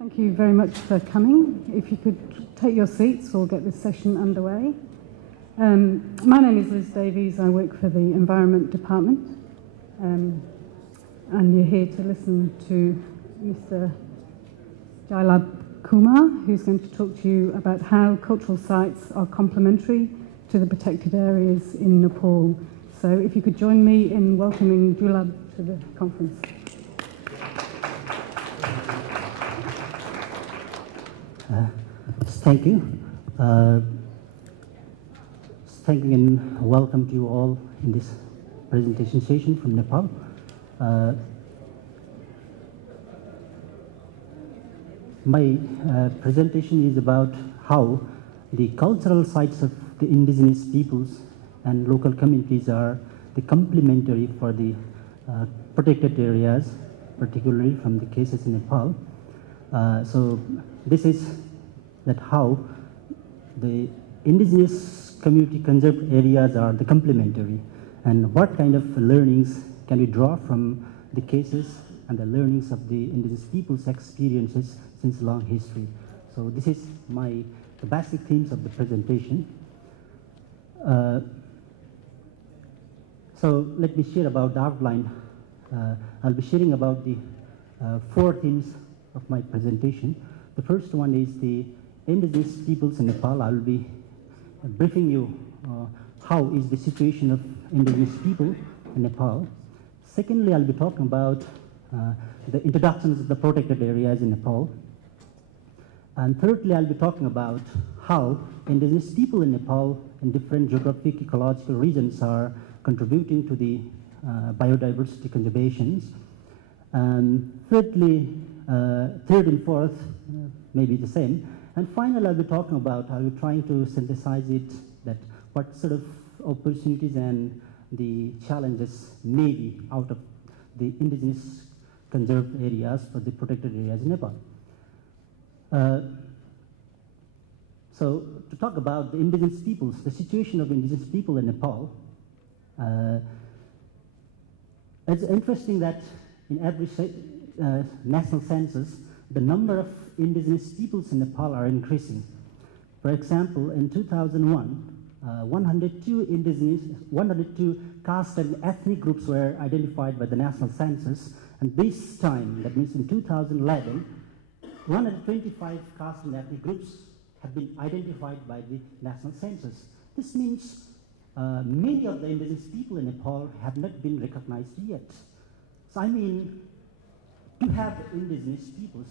Thank you very much for coming. If you could take your seats, we'll get this session underway. My name is Liz Davies. I work for the Environment Department. And you're here to listen to Mr. Jailab Kumar, who's going to talk to you about how cultural sites are complementary to the protected areas in Nepal. So if you could join me in welcoming Jailab to the conference. Thank you. Thank you and welcome to you all in this presentation session from Nepal. My presentation is about how the cultural sites of the indigenous peoples and local communities are the complementary for the protected areas, particularly from the cases in Nepal. So this is that how the indigenous community conserved areas are the complementary, and what kind of learnings can we draw from the cases and the learnings of the indigenous people's experiences since long history. So this is the basic themes of the presentation. So let me share about the outline. I'll be sharing about the 4 themes of my presentation. The first one is the indigenous peoples in Nepal. I'll be briefing you how is the situation of indigenous people in Nepal. Secondly, I'll be talking about the introductions of the protected areas in Nepal. And thirdly, I'll be talking about how indigenous people in Nepal in different geographic ecological regions are contributing to the biodiversity conservations. And thirdly, third and fourth may be the same. And finally, I'll be talking about, I'll be trying to synthesize it, that what sort of opportunities and the challenges may be out of the indigenous conserved areas for the protected areas in Nepal. So to talk about the indigenous peoples, the situation of indigenous people in Nepal, it's interesting that in every national census, the number of indigenous peoples in Nepal are increasing. For example, in 2001, 102 caste and ethnic groups were identified by the national census, and this time, that means in 2011, 125 caste and ethnic groups have been identified by the national census. This means many of the indigenous people in Nepal have not been recognized yet. So I mean, to have indigenous peoples,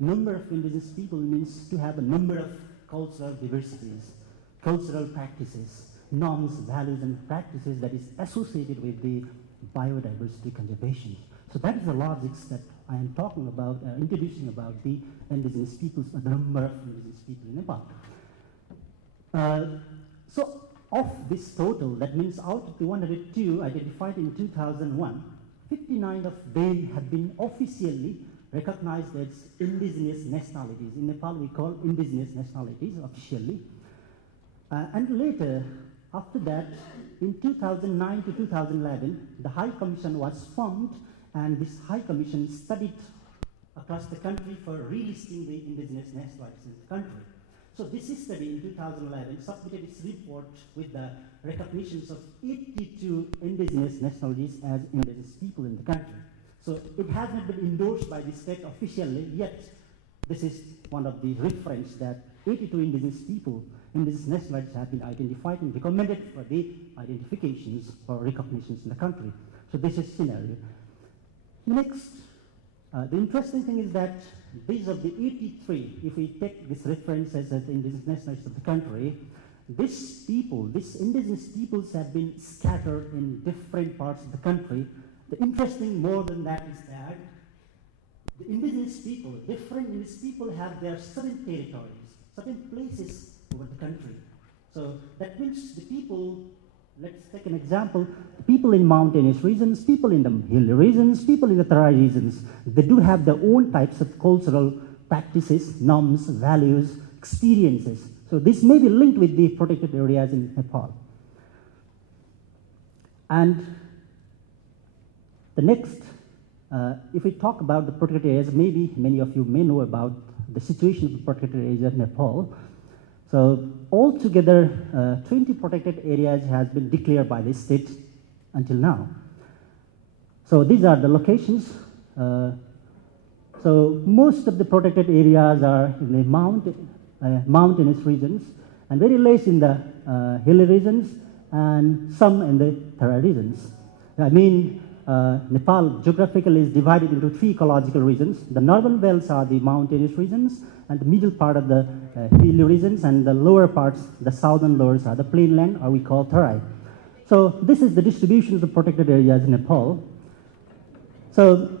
number of indigenous people means to have a number of cultural diversities, cultural practices, norms, values, and practices that is associated with the biodiversity conservation. So that is the logics that I am talking about, introducing about the indigenous peoples, the number of indigenous people in Nepal. So of this total, that means out of the 102 identified in 2001, 59 of them have been officially recognized as indigenous nationalities. In Nepal, we call indigenous nationalities officially. And later, after that, in 2009 to 2011, the High Commission was formed, and this High Commission studied across the country for relisting the indigenous nationalities in the country. So this study in 2011 submitted its report with the recognitions of 82 indigenous nationalities as indigenous people in the country. So it has not been endorsed by the state officially, yet this is one of the reference that 82 indigenous people, indigenous nationalities have been identified and recommended for the identifications or recognitions in the country. So this is scenario. Next, the interesting thing is that these of the 83, if we take this reference as the indigenous nationalities of the country, these people, these indigenous peoples have been scattered in different parts of the country. The interesting more than that is that the indigenous people, different indigenous people have their certain territories, certain places over the country. So that means the people, let's take an example, people in mountainous regions, people in the hilly regions, people in the Tarai regions, they do have their own types of cultural practices, norms, values, experiences. So this may be linked with the protected areas in Nepal. And the next if we talk about the protected areas, maybe many of you may know about the situation of the protected areas in Nepal. So altogether, 20 protected areas has been declared by the state until now. So these are the locations. So most of the protected areas are in the mountainous regions, and very less in the hilly regions, and some in the Terai regions. I mean, Nepal geographically is divided into 3 ecological regions. The northern belts are the mountainous regions, and the middle part of the hilly regions, and the lower parts, the southern lowers, are the plainland, or we call Terai. So this is the distribution of the protected areas in Nepal. So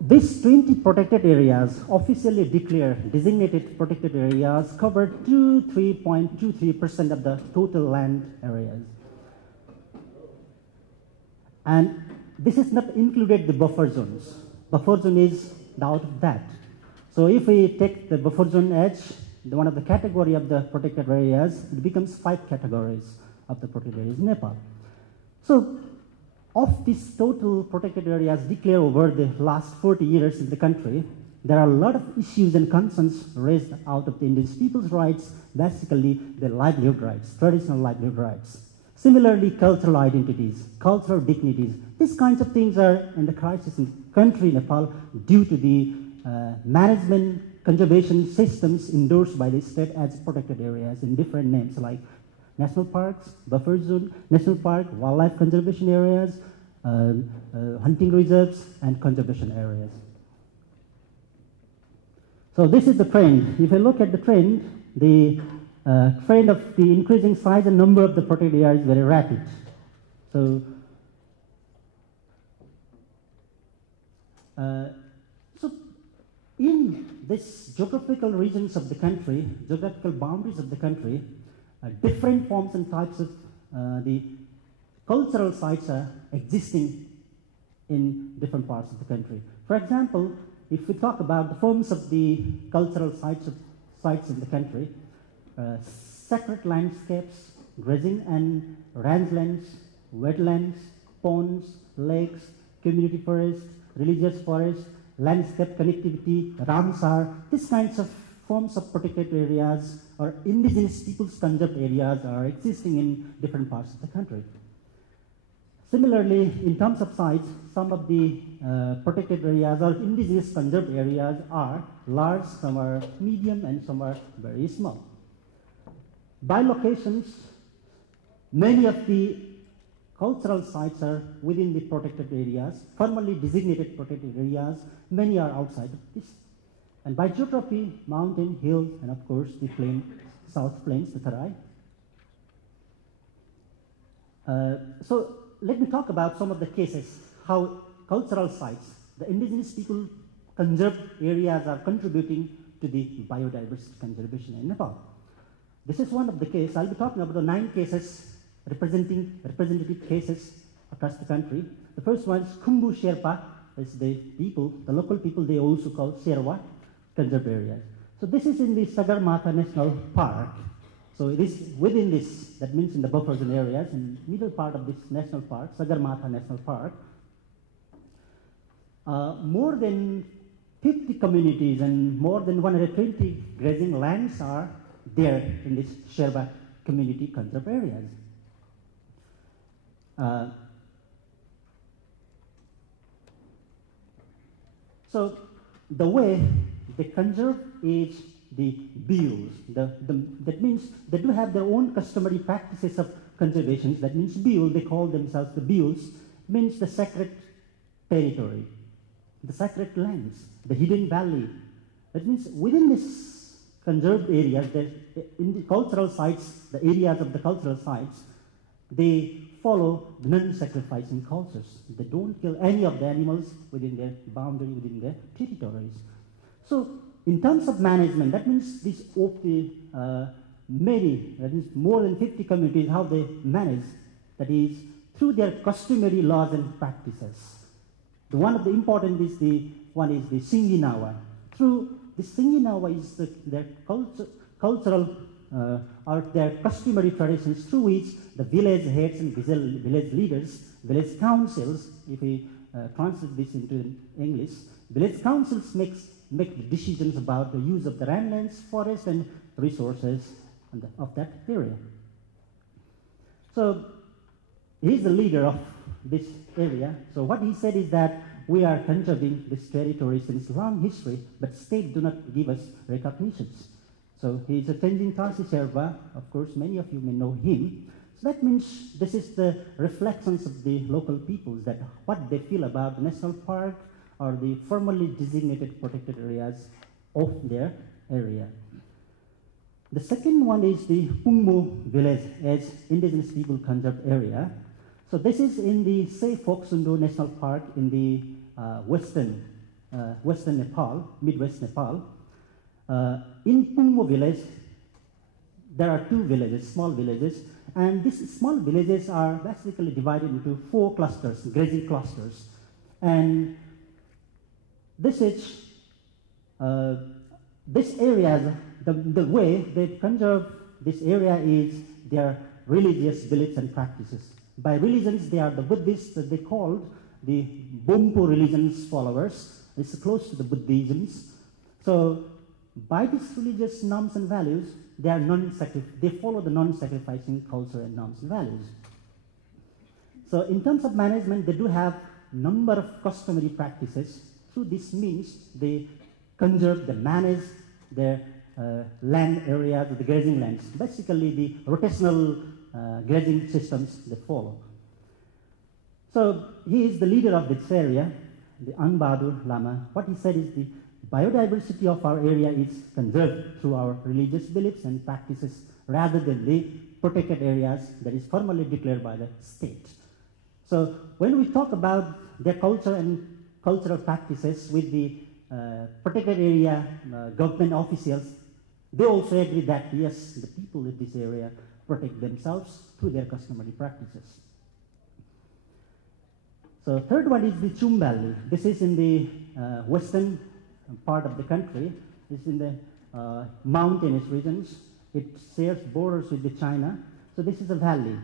these 20 protected areas, officially declared, designated protected areas, cover 3.23% of the total land areas. And this is not included the buffer zones. Buffer zone is out of that. So if we take the buffer zone edge, one of the category of the protected areas, it becomes 5 categories of the protected areas in Nepal. So of these total protected areas declared over the last 40 years in the country, there are a lot of issues and concerns raised out of the indigenous people's rights, basically the livelihood rights, traditional livelihood rights. Similarly, cultural identities, cultural dignities, these kinds of things are in the crisis in the country, Nepal, due to the management conservation systems endorsed by the state as protected areas in different names like national parks, buffer zone, national park, wildlife conservation areas, hunting reserves, and conservation areas. So this is the trend. If you look at the trend, the trend of the increasing size and number of the protected areas is very rapid. So, in this geographical regions of the country, geographical boundaries of the country, different forms and types of the cultural sites are existing in different parts of the country. For example, if we talk about the forms of the cultural sites in the country, sacred landscapes, grazing and rangelands, wetlands, ponds, lakes, community forest, religious forest, landscape connectivity, Ramsar, these kinds of forms of protected areas or indigenous peoples conserved areas are existing in different parts of the country. Similarly, in terms of size, some of the protected areas or indigenous conserved areas are large, some are medium, and some are very small. By locations, many of the cultural sites are within the protected areas, formally designated protected areas, many are outside of this. And by geography, mountain, hills, and of course the plain, South Plains, the Terai. So let me talk about some of the cases, how cultural sites, the indigenous people conserved areas are contributing to the biodiversity conservation in Nepal. This is one of the cases. I'll be talking about the 9 cases representative cases across the country. The first one is Khumbu Sherpa, is the people, the local people they also call Sherwa, conserved areas. So this is in the Sagarmatha National Park. So it is within this, that means in the buffer zone areas, in the middle part of this national park, Sagarmatha National Park. More than 50 communities and more than 120 grazing lands are there in this Sherpa community conserved areas. So the way they conserve is the bios. That means they do have their own customary practices of conservation. That means bio, they call themselves the bios, means the sacred territory, the sacred lands, the hidden valley. That means within this conserved areas, in the cultural sites, the areas of the cultural sites, they follow non-sacrificing cultures. They don't kill any of the animals within their boundary, within their territories. So in terms of management, that means this of the many, that is more than 50 communities, how they manage, that is through their customary laws and practices. One of the important is the Singinawa. Through the Singinawa is their cultural or their customary traditions through which the village heads and village leaders, village councils, if we translate this into English, village councils make decisions about the use of the rangelands, forests, and resources of that area. So he's the leader of this area. So what he said is that we are conserving this territory since long history, but state do not give us recognitions. So he is a Tenzin Tarsi Sherpa. Of course, many of you may know him. So that means this is the reflections of the local peoples, that what they feel about the national park or the formally designated protected areas of their area. The second one is the Pungmo village as indigenous people conserved area. So this is in the Se Phoksundo National Park in the western Nepal, Midwest Nepal. In Pungmo village, there are two villages, small villages, and these small villages are basically divided into 4 clusters, grazing clusters. And this is, this area, the way they conserve this area is their religious beliefs and practices. By religions, they are the Buddhists that they called the Bompo religions followers. It's close to the Buddhisms. So by these religious norms and values, they follow the non-sacrificing culture and norms and values. So in terms of management, they do have number of customary practices. Through this means, they conserve, they manage their land areas, the grazing lands. Basically, the rotational grazing systems they follow. So he is the leader of this area, the Anbadur Lama. What he said is the biodiversity of our area is conserved through our religious beliefs and practices rather than the protected areas that is formally declared by the state. So when we talk about their culture and cultural practices with the protected area government officials, they also agree that yes, the people in this area protect themselves through their customary practices. So third one is the Chum Valley. This is in the western part of the country. It's in the mountainous regions. It shares borders with the China. So this is a valley.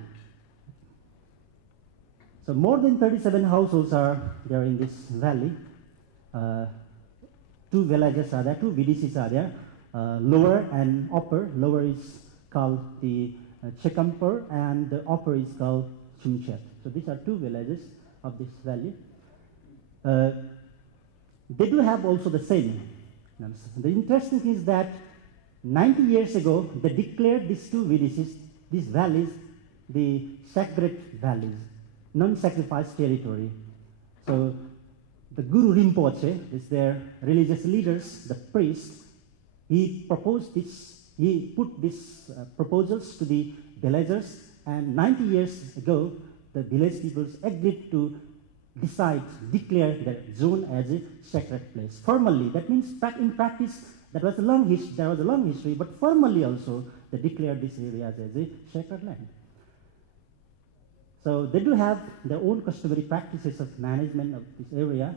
So more than 37 households are there in this valley. 2 villages are there, 2 VDCs are there. Lower and upper. Lower is called the Chekampur and the upper is called Chumchet. So these are 2 villages of this valley. They do have also the same. The interesting thing is that 90 years ago, they declared these 2 VDCs, these valleys, the sacred valleys, non-sacrifice territory. So the Guru Rinpoche is their religious leaders, the priests. He proposed this, he put these proposals to the villagers, and 90 years ago, the village peoples agreed to declare that zone as a sacred place. Formally, that means in practice, there was a long history, but formally also, they declared this area as a sacred land. So they do have their own customary practices of management of this area.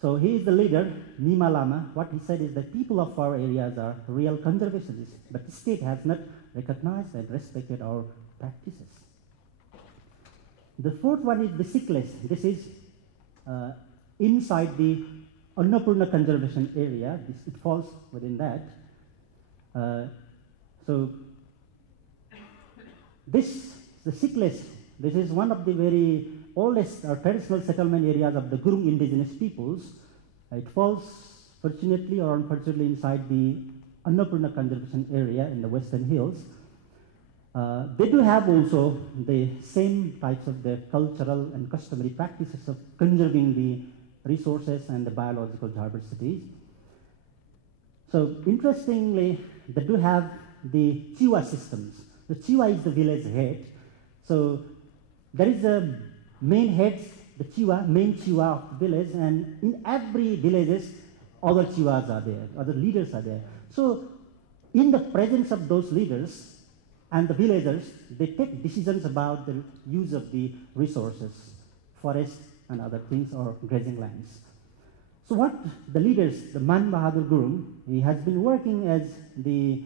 So he is the leader, Nima Lama. What he said is that people of our areas are real conservationists, but the state has not recognized and respected our practices. The fourth one is the Sikles. This is inside the Annapurna conservation area. It falls within that. So the Sikles, this is one of the very oldest or traditional settlement areas of the Gurung indigenous peoples. It falls, fortunately or unfortunately, inside the Annapurna conservation area in the Western Hills. They do have also the same types of the cultural and customary practices of conserving the resources and the biological diversity. So interestingly, they do have the Chiwa systems. The Chiwa is the village head. So there is a main head, the Chiwa, main Chiwa of the village, and in every villages, other Chiwas are there, other leaders are there. So in the presence of those leaders and the villagers, they take decisions about the use of the resources, forests and other things, or grazing lands. So what the leaders, the Man Bahadur Gurung, he has been working as the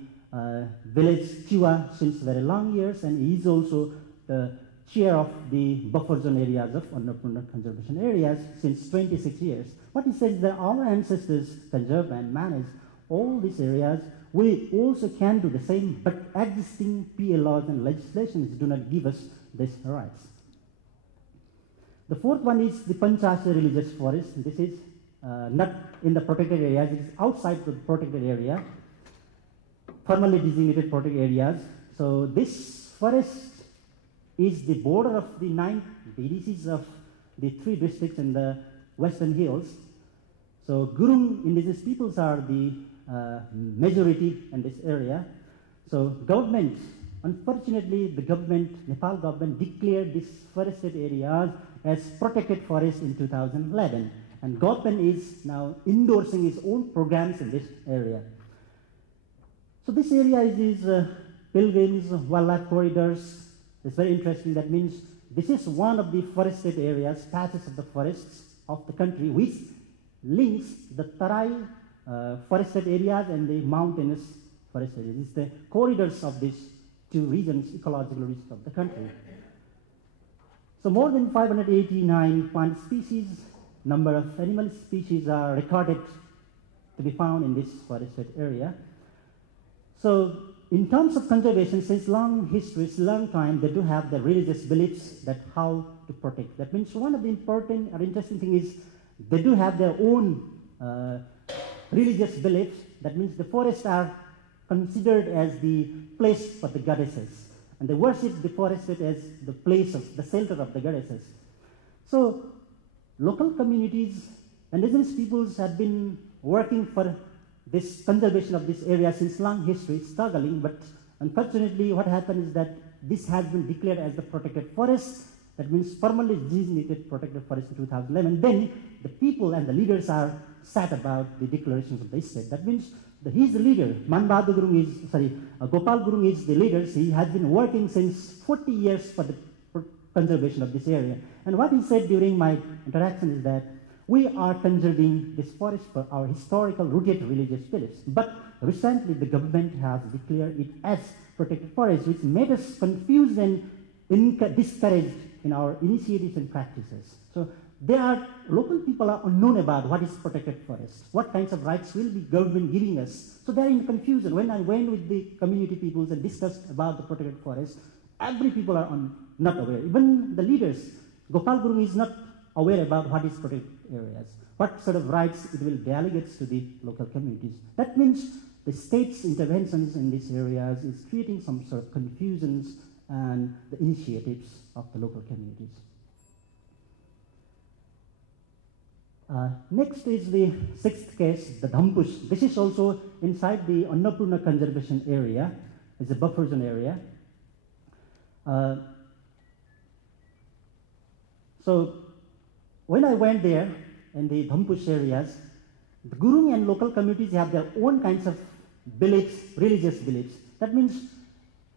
village Chiwa since very long years, and he is also the chair of the buffer zone areas of Annapurna conservation areas since 26 years. What he said is that our ancestors conserved and managed all these areas. We also can do the same, but existing PA laws and legislations do not give us these rights. The fourth one is the Panchasya religious forest. This is not in the protected areas, it is outside the protected area, formally designated protected areas. So this forest is the border of the 9 BDCs of the 3 districts in the Western Hills. So Gurung indigenous peoples are the majority in this area. So government, unfortunately, the government, Nepal government declared these forested areas as protected forest in 2011. And government is now endorsing its own programs in this area. So this area is pilgrims, wildlife corridors. It's very interesting. That means this is one of the forested areas, patches of the forests of the country, which links the Tarai forested areas and the mountainous forest areas. It's the corridors of these 2 regions, ecological regions of the country. So more than 589 plant species, number of animal species are recorded to be found in this forested area. So in terms of conservation, since long history, since long time, they do have the religious beliefs that how to protect. That means one of the important or interesting thing is they do have their own religious beliefs. That means the forests are considered as the place for the goddesses. And they worship the forest as the place of the shelter of the goddesses. So local communities, indigenous peoples have been working for this conservation of this area since long history, struggling, but unfortunately what happened is that this has been declared as the protected forest. That means formally designated protected forest in 2011. Then the people and the leaders are sad about the declarations of the state. That means he is the leader. Gopal Gurung is the leader. He has been working since 40 years for the conservation of this area. And what he said during my interaction is that we are conserving this forest for our historical rooted religious beliefs. But recently the government has declared it as protected forest, which made us confused and discouraged in our initiatives and practices. So local people are unknown about what is protected forest, what kinds of rights will be government giving us. So they're in confusion. When I went with the community peoples and discussed about the protected forest, every people are not aware. Even the leaders, Gopal Gurung is not aware about what is protected areas, what sort of rights it will delegate to the local communities. That means the state's interventions in these areas is creating some sort of confusions and the initiatives of the local communities. Next is the 6th case, the Dhampush. This is also inside the Annapurna conservation area. It's a buffer zone area. So when I went there in the Dhampush areas, the Gurung and local communities have their own kinds of beliefs, religious beliefs. That means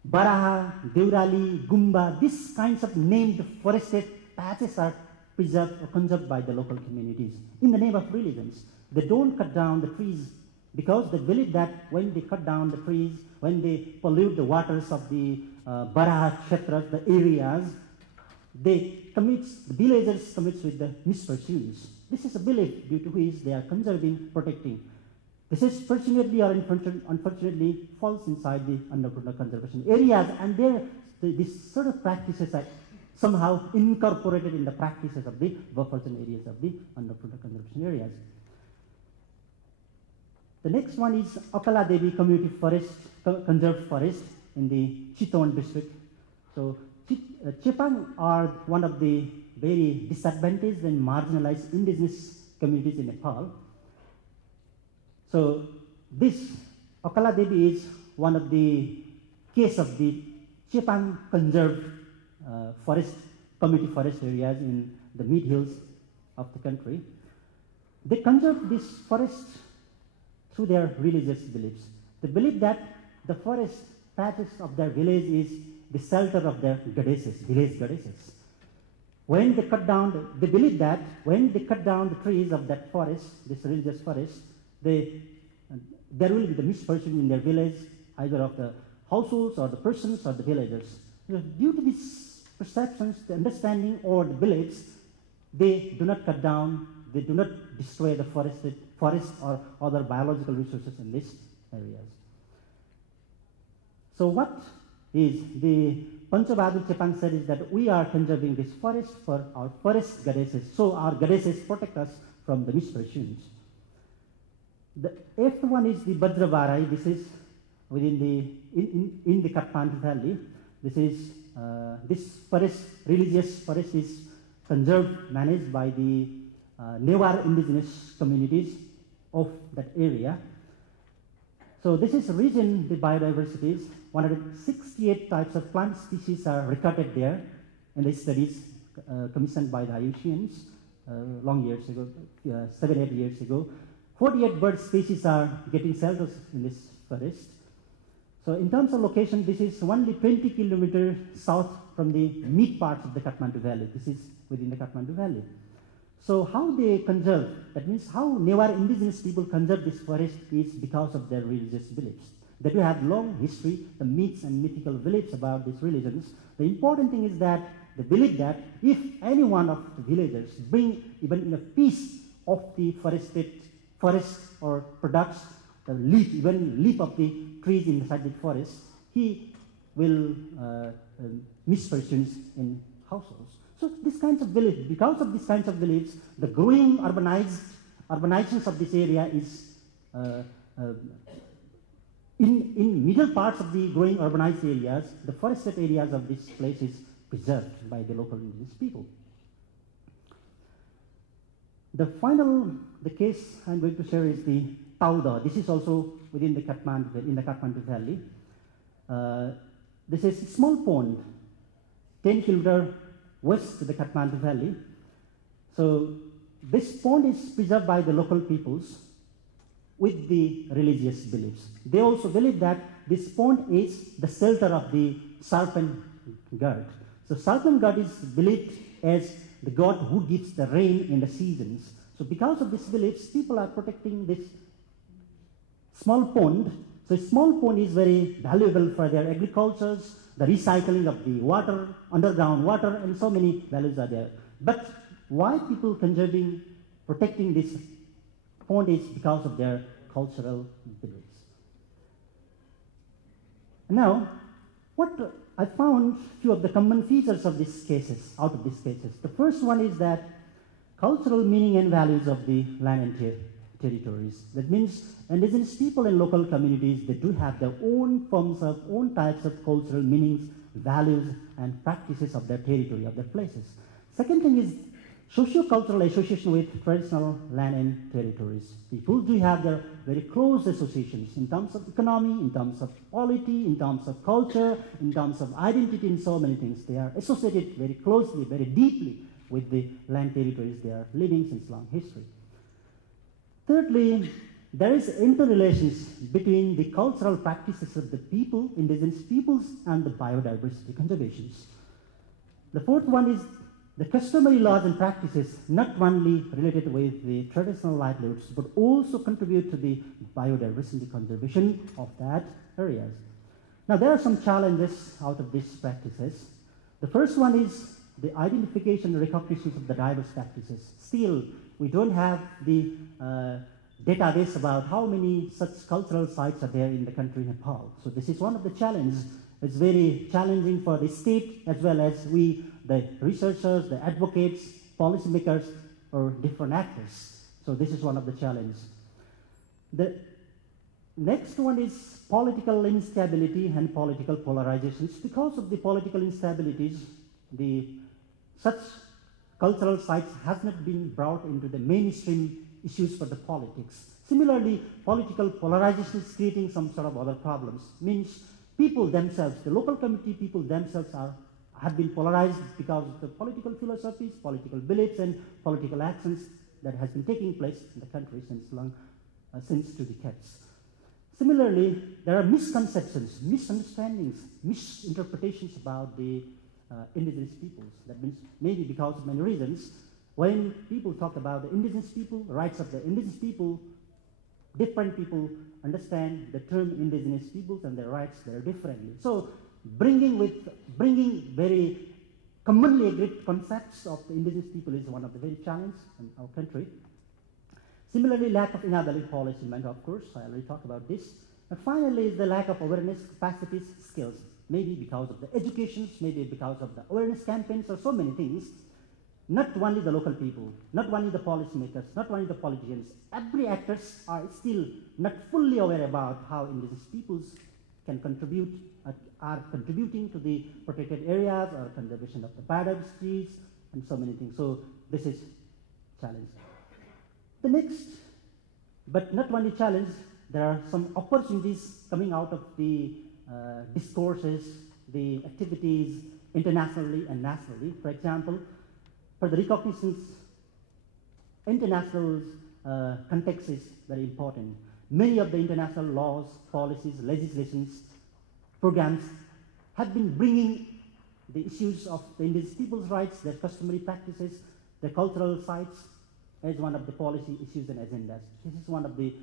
Baraha, Deurali, Gumba, these kinds of named forested patches are preserved or conserved by the local communities in the name of religions. They don't cut down the trees because they believe that when they cut down the trees, when they pollute the waters of the Baraha Kshetras, the areas, the villagers commit with the mispursuits. This is a belief due to which they are conserving, protecting. This is fortunately or unfortunately falls inside the Annapurna conservation areas, and these sort of practices are somehow incorporated in the practices of the buffer zone areas of the Annapurna conservation areas. The next one is Alcala Devi Community Forest, Conserved Forest in the Chittagong district. So Chepang are one of the very disadvantaged and marginalized indigenous communities in Nepal. So this Alcala Devi is one of the case of the Chepang conserved forest, community forest areas in the mid-hills of the country. They conserve this forest through their religious beliefs. They believe that the forest patches of their village is the shelter of their goddesses, village goddesses. When they cut down, they believe that when they cut down the trees of that forest, this religious forest, there will be the misfortune in their village, either of the households or the persons or the villagers. Due to this perceptions, the understanding, or the beliefs, they do not cut down, they do not destroy the forest or other biological resources in these areas. So what is the Panchabahadur Chepang said is that we are conserving this forest for our forest goddesses, so our goddesses protect us from the misfortunes. The eighth one is the Bajrabarai. This is within the in the Kathmandu Valley. This is this forest, religious forest, is conserved, managed by the Newar indigenous communities of that area. So this is region, the biodiversity is 168 types of plant species are recorded there in the studies commissioned by the IUCNs long years ago, 7-8 years ago. 48 bird species are getting shelters in this forest. So in terms of location, this is only 20 kilometers south from the mid parts of the Kathmandu Valley. This is within the Kathmandu Valley. So how they conserve, that means how Newar indigenous people conserve this forest is because of their religious beliefs. They do have long history, the myths and mythical beliefs about these religions. The important thing is that they believe that if any one of the villagers bring even in a piece of the forest or products, the leaf, even leaf of the trees inside the forest, he will misfortunes in households. So these kinds of beliefs, because of these kinds of beliefs, the growing urbanizations of this area is in middle parts of the growing urbanized areas, the forested areas of this place is preserved by the local indigenous people. The case I'm going to share is the Tauda. This is also within the Kathmandu Valley. This is a small pond, 10 kilometers west of the Kathmandu Valley. So this pond is preserved by the local peoples with the religious beliefs. They also believe that this pond is the shelter of the serpent god. So serpent god is believed as the god who gives the rain in the seasons. So because of these beliefs, people are protecting this small pond. So a small pond is very valuable for their agricultures, the recycling of the water, underground water, and so many values are there. But why people protecting this pond is because of their cultural beliefs. Now, what I found few of the common features of these cases, out of these cases. The first one is that cultural meaning and values of the land and territories. That means indigenous people and local communities, they do have their own forms of, own types of cultural meanings, values, and practices of their territory, of their places. Second thing is socio-cultural association with traditional land and territories. People do have their very close associations in terms of economy, in terms of polity, in terms of culture, in terms of identity, and so many things. They are associated very closely, very deeply with the land territories they are living since long history. Thirdly, there is interrelations between the cultural practices of the people, indigenous peoples, and the biodiversity conservations. The fourth one is the customary laws and practices, not only related with the traditional livelihoods, but also contribute to the biodiversity conservation of that areas. Now, there are some challenges out of these practices. The first one is the identification and recognition of the diverse practices. Still, we don't have the database about how many such cultural sites are there in the country Nepal. So this is one of the challenges. It's very challenging for the state as well as we, the researchers, the advocates, policymakers, or different actors. So this is one of the challenges. The next one is political instability and political polarizations. Because of the political instabilities, such cultural sites has not been brought into the mainstream issues for the politics. Similarly, political polarization is creating some sort of other problems. Means people themselves, the local community people themselves have been polarized because of the political philosophies, political beliefs, and political actions that has been taking place in the country since 2 decades. Similarly, there are misconceptions, misunderstandings, misinterpretations about the indigenous peoples. That means maybe because of many reasons, when people talk about the indigenous people, rights of the indigenous people, different people understand the term indigenous peoples and their rights very differently. So bringing very commonly agreed concepts of the indigenous people is one of the very challenges in our country. Similarly, lack of enabling policy, of course, I already talked about this. And finally, is the lack of awareness, capacities, skills. Maybe because of the educations, maybe because of the awareness campaigns, or so many things. Not only the local people, not only the policymakers, not only the politicians, every actors are still not fully aware about how indigenous peoples can contribute, are contributing to the protected areas or conservation of the biodiversity and so many things. So this is challenge. The next, but not only challenge, there are some opportunities coming out of the discourses, the activities internationally and nationally. For example, for the recognitions, international context is very important. Many of the international laws, policies, legislations, programs have been bringing the issues of the indigenous people's rights, their customary practices, their cultural sites as one of the policy issues and agendas. This is one of the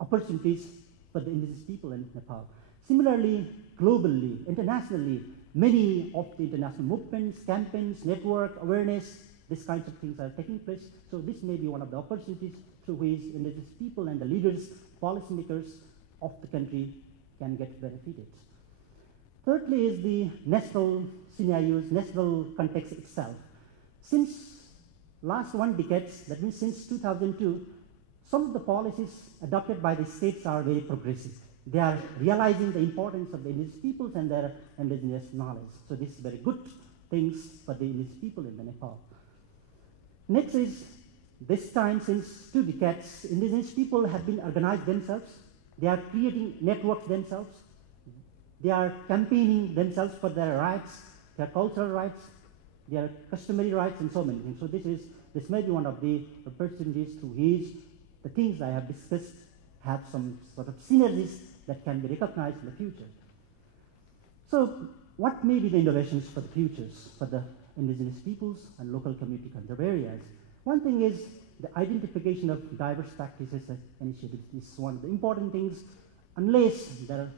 opportunities for the indigenous people in Nepal. Similarly, globally, internationally, many of the international movements, campaigns, network, awareness, these kinds of things are taking place. So this may be one of the opportunities through which indigenous people and the leaders, policymakers of the country can get benefited. Thirdly is the national scenarios, national context itself. Since last 1 decade, that means since 2002, some of the policies adopted by the states are very progressive. They are realizing the importance of the indigenous peoples and their indigenous knowledge. So this is very good things for the indigenous people in the Nepal. Next is, this time since 2 decades, indigenous people have been organized themselves. They are creating networks themselves. They are campaigning themselves for their rights, their cultural rights, their customary rights, and so many things. So this may be one of the opportunities through which the things I have discussed have some sort of synergies that can be recognized in the future. So what may be the innovations for the futures for the indigenous peoples and local community conserve areas? One thing is the identification of diverse practices and initiatives is one of the important things. Unless there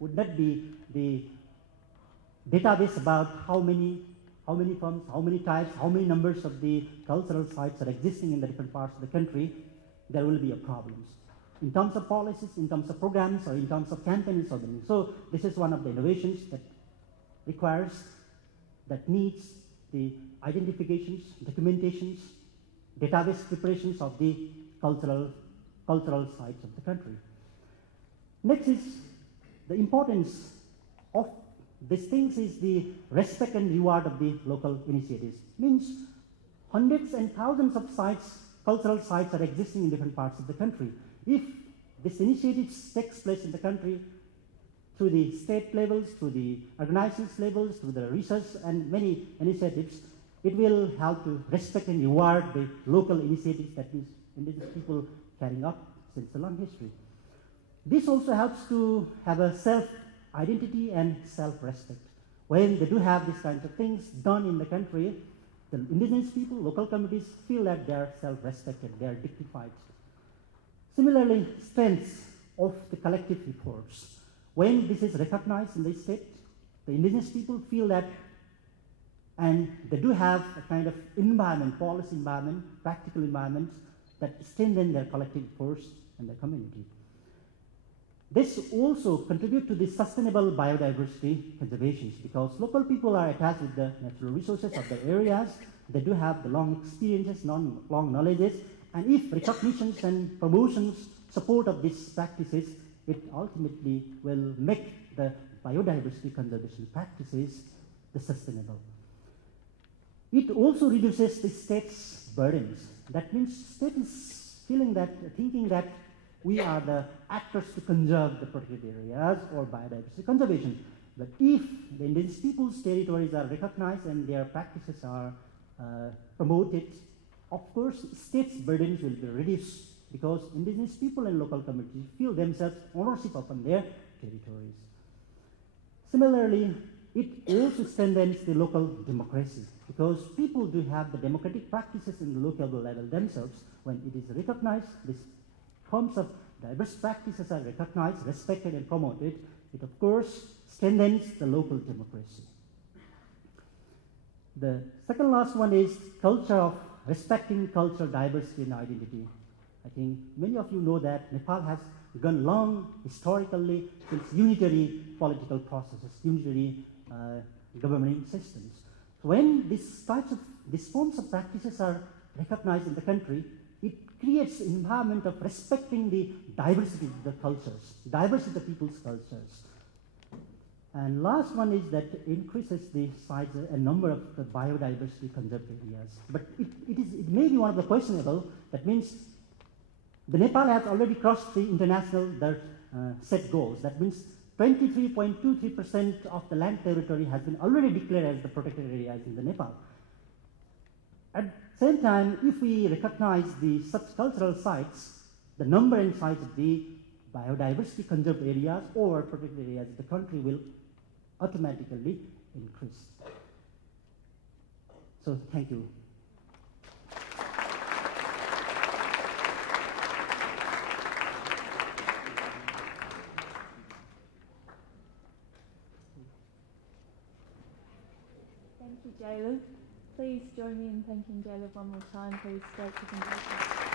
would not be the database about how many forms, how many types, how many numbers of the cultural sites are existing in the different parts of the country, there will be problems in terms of policies, in terms of programs, or in terms of campaigns. So this is one of the innovations that requires, that needs the identifications, documentations, database preparations of the cultural sites of the country. Next is the importance of these things is the respect and reward of the local initiatives. Means hundreds and thousands of sites, cultural sites are existing in different parts of the country. If this initiative takes place in the country through the state levels, through the organizations levels, through the research and many initiatives, it will help to respect and reward the local initiatives that these indigenous people carrying up since a long history. This also helps to have a self-identity and self-respect. When they do have these kinds of things done in the country, the indigenous people, local communities feel that they are self-respected, they are dignified. Similarly, strengths of the collective efforts. When this is recognized in the state, the indigenous people feel that, and they do have a kind of environment, policy environment, practical environment that strengthen their collective force and their community. This also contributes to the sustainable biodiversity conservation because local people are attached with the natural resources of their areas. They do have the long experiences, long knowledges, and if recognitions and promotions, support of these practices, it ultimately will make the biodiversity conservation practices the sustainable. It also reduces the state's burdens. That means state is thinking that we are the actors to conserve the protected areas or biodiversity conservation. But if the indigenous people's territories are recognized and their practices are promoted, of course, state's burdens will be reduced because indigenous people and local communities feel themselves ownership upon their territories. Similarly, it also strengthens the local democracy because people do have the democratic practices in the local level themselves. When it is recognized, these forms of diverse practices are recognized, respected, and promoted. It, of course, strengthens the local democracy. The second last one is culture of respecting cultural diversity and identity. I think many of you know that Nepal has gone long historically since unitary political processes, unitary governing systems. So when these forms of practices are recognized in the country, it creates an environment of respecting the diversity of the cultures, diversity of people's cultures. And last one is that increases the size and number of the biodiversity conserved areas. But it may be one of the questionable. That means the Nepal has already crossed the international set goals. That means 23.23% of the land territory has been already declared as the protected areas in the Nepal. At the same time, if we recognize such cultural sites, the number and size of the biodiversity conserved areas or protected areas in the country will automatically increase. So thank you. Thank you, Jailab. Please join me in thanking Jailab one more time for his great presentation.